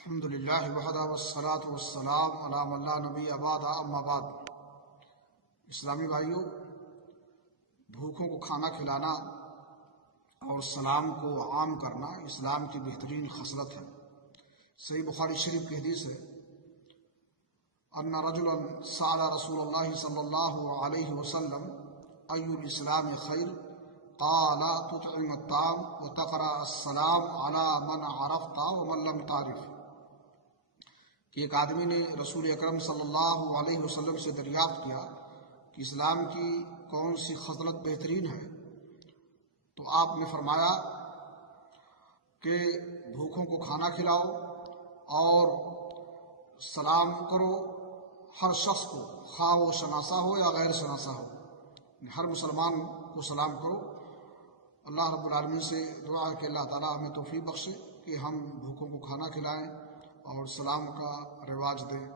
الحمد للہ وحدہ والصلاة والسلام علی من لا نبی بعد اما بعد۔ اسلامی بھائیوں، بھوکوں کو کھانا کھلانا اور سلام کو عام کرنا اسلام کی بہترین خصلت ہے۔ صحیح بخاری شریف کی حدیث ہے، ان رجلا سأل رسول اللہ صلی اللہ علیہ وسلم ای الاسلام خیر قال تطعم الطعام وتقرأ السلام على من عرفت ومن لم تعرف۔ کہ ایک آدمی نے رسول اکرم صلی اللہ علیہ وسلم سے دریافت کیا کہ اسلام کی کون سی خصلت بہترین ہے، تو آپ نے فرمایا کہ بھوکوں کو کھانا کھلاؤ اور سلام کرو ہر شخص کو، خواہ وہ شناسا ہو یا غیر شناسا ہو، ہر مسلمان کو سلام کرو۔ اللہ رب العالمین سے دعا ہے کہ اللہ تعالیٰ ہمیں توفیق بخشے کہ ہم بھوکوں کو کھانا کھلائیں اور سلام کا رواج دیں۔